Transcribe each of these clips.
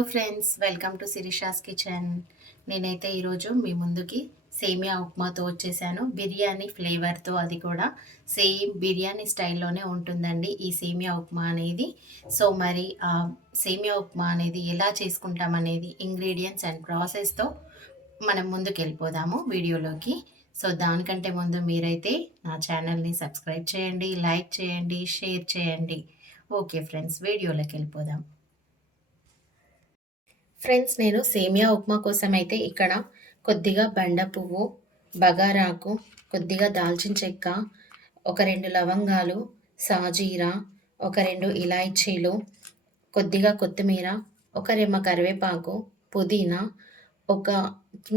Hello friends, welcome to Sirisha's kitchen. నేనైతే ఈరోజు మీ ముందుకి సేమియా ఉప్మాతో వచ్చేసాను. బిర్యానీ ఫ్లేవర్తో, అది కూడా సేమ్ బిర్యానీ స్టైల్లోనే ఉంటుందండి ఈ సేమియా ఉప్మా అనేది. సో మరి ఆ సేమియా ఉప్మా అనేది ఎలా చేసుకుంటాం అనేది ఇంగ్రీడియంట్స్ అండ్ ప్రాసెస్తో మనం ముందుకు వెళ్ళిపోదాము వీడియోలోకి. సో దానికంటే ముందు మీరైతే నా ఛానల్ని సబ్స్క్రైబ్ చేయండి, లైక్ చేయండి, షేర్ చేయండి. ఓకే ఫ్రెండ్స్, వీడియోలోకి వెళ్ళిపోదాం. ఫ్రెండ్స్, నేను సేమియా ఉప్మా కోసం అయితే ఇక్కడ కొద్దిగా బండ పువ్వు, బగారాకు, కొద్దిగా దాల్చిన చెక్క, ఒక 2 లవంగాలు, సాజీరా, ఒక 2 ఇలాచీలు, కొద్దిగా కొత్తిమీర, ఒక రెమ్మ కరివేపాకు, పుదీనా, ఒక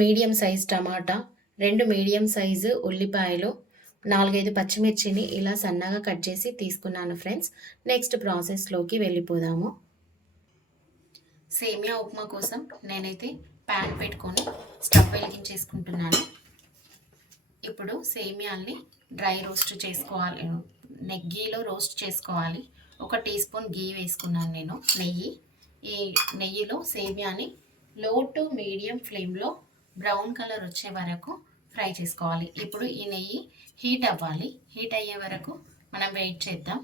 మీడియం సైజ్ టమాటా, 2 మీడియం సైజు ఉల్లిపాయలు, 4, 5 పచ్చిమిర్చిని ఇలా సన్నగా కట్ చేసి తీసుకున్నాను ఫ్రెండ్స్. నెక్స్ట్ ప్రాసెస్లోకి వెళ్ళిపోదాము. సేమియా ఉప్మా కోసం నేనైతే ప్యాన్ పెట్టుకొని స్టవ్ వెలిగించేసుకుంటున్నాను. ఇప్పుడు సేమియాల్ని డ్రై రోస్ట్ చేసుకోవాలి, గీలో రోస్ట్ చేసుకోవాలి. 1 టీ స్పూన్ గీ వేసుకున్నాను నేను, నెయ్యి. ఈ నెయ్యిలో సేమియాని లో టు మీడియం ఫ్లేమ్లో బ్రౌన్ కలర్ వచ్చే వరకు ఫ్రై చేసుకోవాలి. ఇప్పుడు ఈ నెయ్యి హీట్ అవ్వాలి. హీట్ అయ్యే వరకు మనం వెయిట్ చేద్దాం.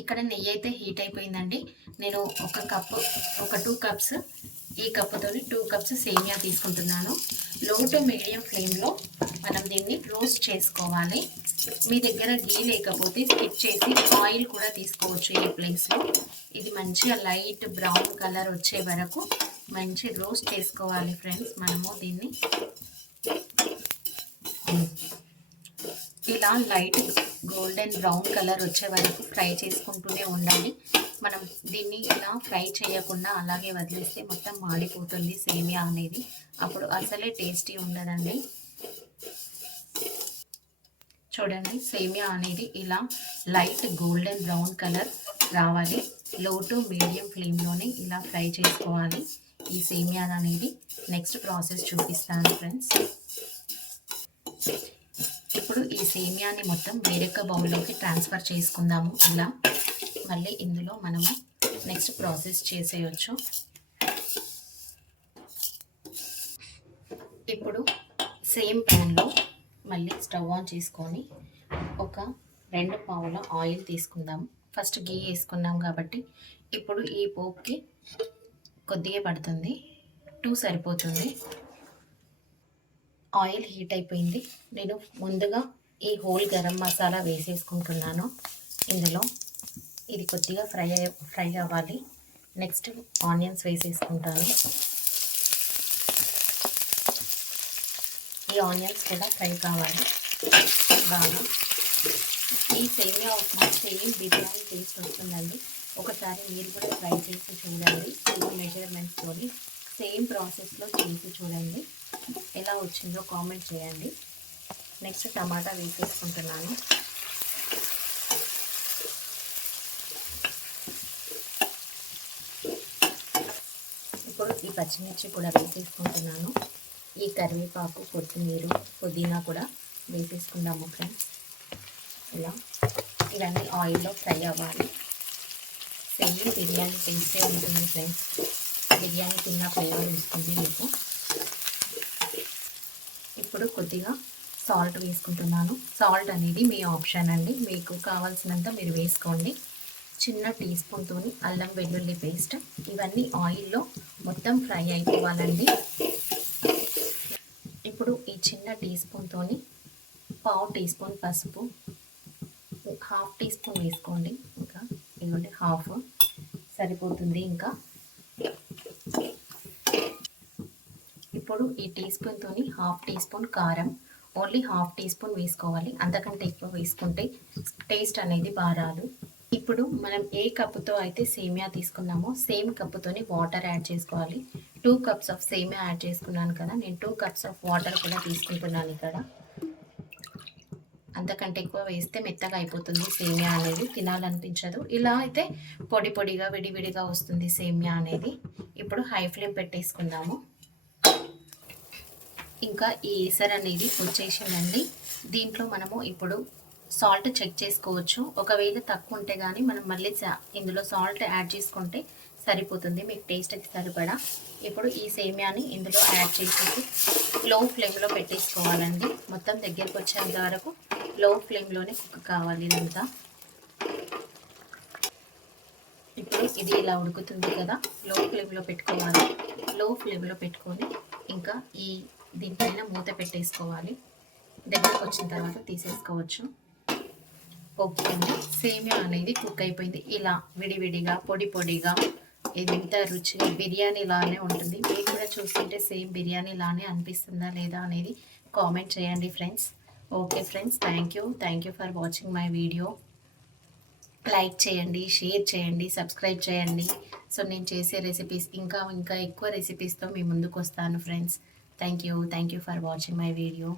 ఇక్కడ నెయ్యి అయితే హీట్ అయిపోయిందండి. నేను ఒక 2 కప్స్, ఈ కప్పుతోని 2 కప్స్ సేమియా తీసుకుంటున్నాను. లో టు మీడియం ఫ్లేమ్లో మనం దీన్ని రోస్ట్ చేసుకోవాలి. మీ దగ్గర గీ లేకపోతే స్కిప్ చేసి ఆయిల్ కూడా తీసుకోవచ్చు ఈ ప్లేస్లో. ఇది మంచిగా లైట్ బ్రౌన్ కలర్ వచ్చే వరకు మంచి రోస్ట్ చేసుకోవాలి ఫ్రెండ్స్. మనము దీన్ని ఇలా లైట్ గోల్డెన్ బ్రౌన్ కలర్ వచ్చే వరకు ఫ్రై చేసుకుంటూనే ఉండాలి. మనం దీన్ని ఇలా ఫ్రై చేయకుండా అలాగే వదిలేస్తే మొత్తం మాడిపోతుంది సేమియా అనేది. అప్పుడు అసలే టేస్టీ ఉండదండి. చూడండి, సేమియా అనేది ఇలా లైట్ గోల్డెన్ బ్రౌన్ కలర్ రావాలి. లో టు మీడియం ఫ్లేమ్లోనే ఇలా ఫ్రై చేసుకోవాలి ఈ సేమియా అనేది. నెక్స్ట్ ప్రాసెస్ చూపిస్తాను ఫ్రెండ్స్. ఇప్పుడు ఈ సేమియాని మొత్తం వేరొక బౌల్లోకి ట్రాన్స్ఫర్ చేసుకుందాము. ఇలా మళ్ళీ ఇందులో మనము నెక్స్ట్ ప్రాసెస్ చేసేయచ్చు. ఇప్పుడు సేమ్ ప్యాన్లో మళ్ళీ స్టవ్ ఆన్ చేసుకొని ఒక 2 పావుల ఆయిల్ తీసుకుందాము. ఫస్ట్ గీ వేసుకున్నాం కాబట్టి ఇప్పుడు ఈ పోపుకి కొద్దిగా పడుతుంది, 2 సరిపోతుంది. ఆయిల్ హీట్ అయిపోయింది. నేను ముందుగా ఈ హోల్ గరం మసాలా వేసేసుకుంటున్నాను ఇందులో. ఇది కొద్దిగా ఫ్రై అవ్వాలి. నెక్స్ట్ ఆనియన్స్ వేసేసుకుంటాను. ఈ ఆనియన్స్ కూడా ఫ్రై కావాలి బాగా. ఈ సేమియా ఉప్మా సేమ్ బిర్యానీ టేస్ట్ వస్తుందండి. ఒకసారి మీరు కూడా ట్రై చేసి చూడండి. సేమ్ మెజర్మెంట్స్తో సేమ్ ప్రాసెస్లో చేసి చూడండి, ఎలా వచ్చిందో కామెంట్ చేయండి. నెక్స్ట్ టమాటా వేసేసుకుంటున్నాను. ఇప్పుడు ఈ పచ్చిమిర్చి కూడా వేసేసుకుంటున్నాను. ఈ కరివేపాకు, కొత్తిమీర, పుదీనా కూడా వేసేసుకుందాము ఫ్రెండ్స్. ఇలా ఇవన్నీ ఆయిల్లో ఫ్రై అవ్వాలి. సేమ్ బిర్యానీ టేస్టే ఉంటుంది ఫ్రెండ్స్. బిర్యానీ తిన్న ఫ్లేవర్ వస్తుంది మీకు. ఇప్పుడు కొద్దిగా సాల్ట్ వేసుకుంటున్నాను. సాల్ట్ అనేది మీ ఆప్షన్ అండి, మీకు కావాల్సినంత మీరు వేసుకోండి. చిన్న టీ స్పూన్తో అల్లం వెల్లుల్లి పేస్ట్. ఇవన్నీ ఆయిల్లో మొత్తం ఫ్రై అయిపోవాలండి. ఇప్పుడు ఈ చిన్న టీ స్పూన్తో పావు టీ స్పూన్ పసుపు, హాఫ్ టీ స్పూన్ వేసుకోండి. ఇంకా ఇదిగోండి, హాఫ్ సరిపోతుంది. ఇంకా ఇప్పుడు ఈ టీ స్పూన్తో హాఫ్ టీ స్పూన్ కారం, ఓన్లీ హాఫ్ టీ స్పూన్ వేసుకోవాలి. అంతకంటే ఎక్కువ వేసుకుంటే టేస్ట్ అనేది బాగా రాదు. ఇప్పుడు మనం ఏ కప్పుతో అయితే సేమియా తీసుకున్నామో సేమ్ కప్పుతోని వాటర్ యాడ్ చేసుకోవాలి. 2 కప్స్ ఆఫ్ సేమియా యాడ్ చేసుకున్నాను కదా, నేను 2 కప్స్ ఆఫ్ వాటర్ కూడా తీసుకుంటున్నాను ఇక్కడ. అంతకంటే ఎక్కువ వేస్తే మెత్తగా అయిపోతుంది సేమియా అనేది, తినాలనిపించదు. ఇలా అయితే పొడి పొడిగా విడివిడిగా వస్తుంది సేమియా అనేది. ఇప్పుడు హై ఫ్లేమ్ పెట్టేసుకుందాము. ఇంకా ఈ ఎసరు అనేది వచ్చేసిందండి. దీంట్లో మనము ఇప్పుడు సాల్ట్ చెక్ చేసుకోవచ్చు. ఒకవేళ తక్కువ ఉంటే కానీ మనం మళ్ళీ ఇందులో సాల్ట్ యాడ్ చేసుకుంటే సరిపోతుంది మీకు టేస్ట్కి సరిపడా. ఇప్పుడు ఈ సేమియాని ఇందులో యాడ్ చేసేసి లో ఫ్లేమ్లో పెట్టేసుకోవాలండి. మొత్తం దగ్గరికి వచ్చేంత వరకు లో ఫ్లేమ్లోనే కుక్ కావాలి ఇదంతా. ఇప్పుడు ఇది ఇలా ఉడుకుతుంది కదా, లో ఫ్లేమ్లో పెట్టుకోవాలి. లో ఫ్లేమ్లో పెట్టుకొని ఇంకా దీనిపైన మూత పెట్టేసుకోవాలి. దగ్గరకు వచ్చిన తర్వాత తీసేసుకోవచ్చు. ఓకే అండి, సేమియా అనేది కుక్ అయిపోయింది. ఇలా విడివిడిగా పొడి పొడిగా ఎంత రుచిగా బిర్యానీ లానే ఉంటుంది. మీకు కూడా చూస్తుంటే సేమ్ బిర్యానీ లానే అనిపిస్తుందా లేదా అనేది కామెంట్ చేయండి friends. Okay friends, thank you for watching my video. Like చేయండి, షేర్ చేయండి, సబ్స్క్రైబ్ చేయండి. సో నేను చేసే రెసిపీస్ ఇంకా ఇంకా ఎక్కువ రెసిపీస్తో మీ ముందుకు వస్తాను friends. Thank you for watching my video.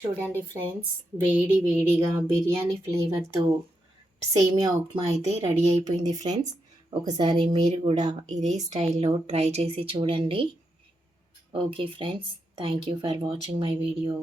చూడండి ఫ్రెండ్స్, వేడి వేడిగా బిర్యానీ ఫ్లేవర్తో సేమియా ఉప్మా అయితే రెడీ అయిపోయింది ఫ్రెండ్స్. ఒకసారి మీరు కూడా ఇదే స్టైల్లో ట్రై చేసి చూడండి. Okay friends, thank you for watching my video.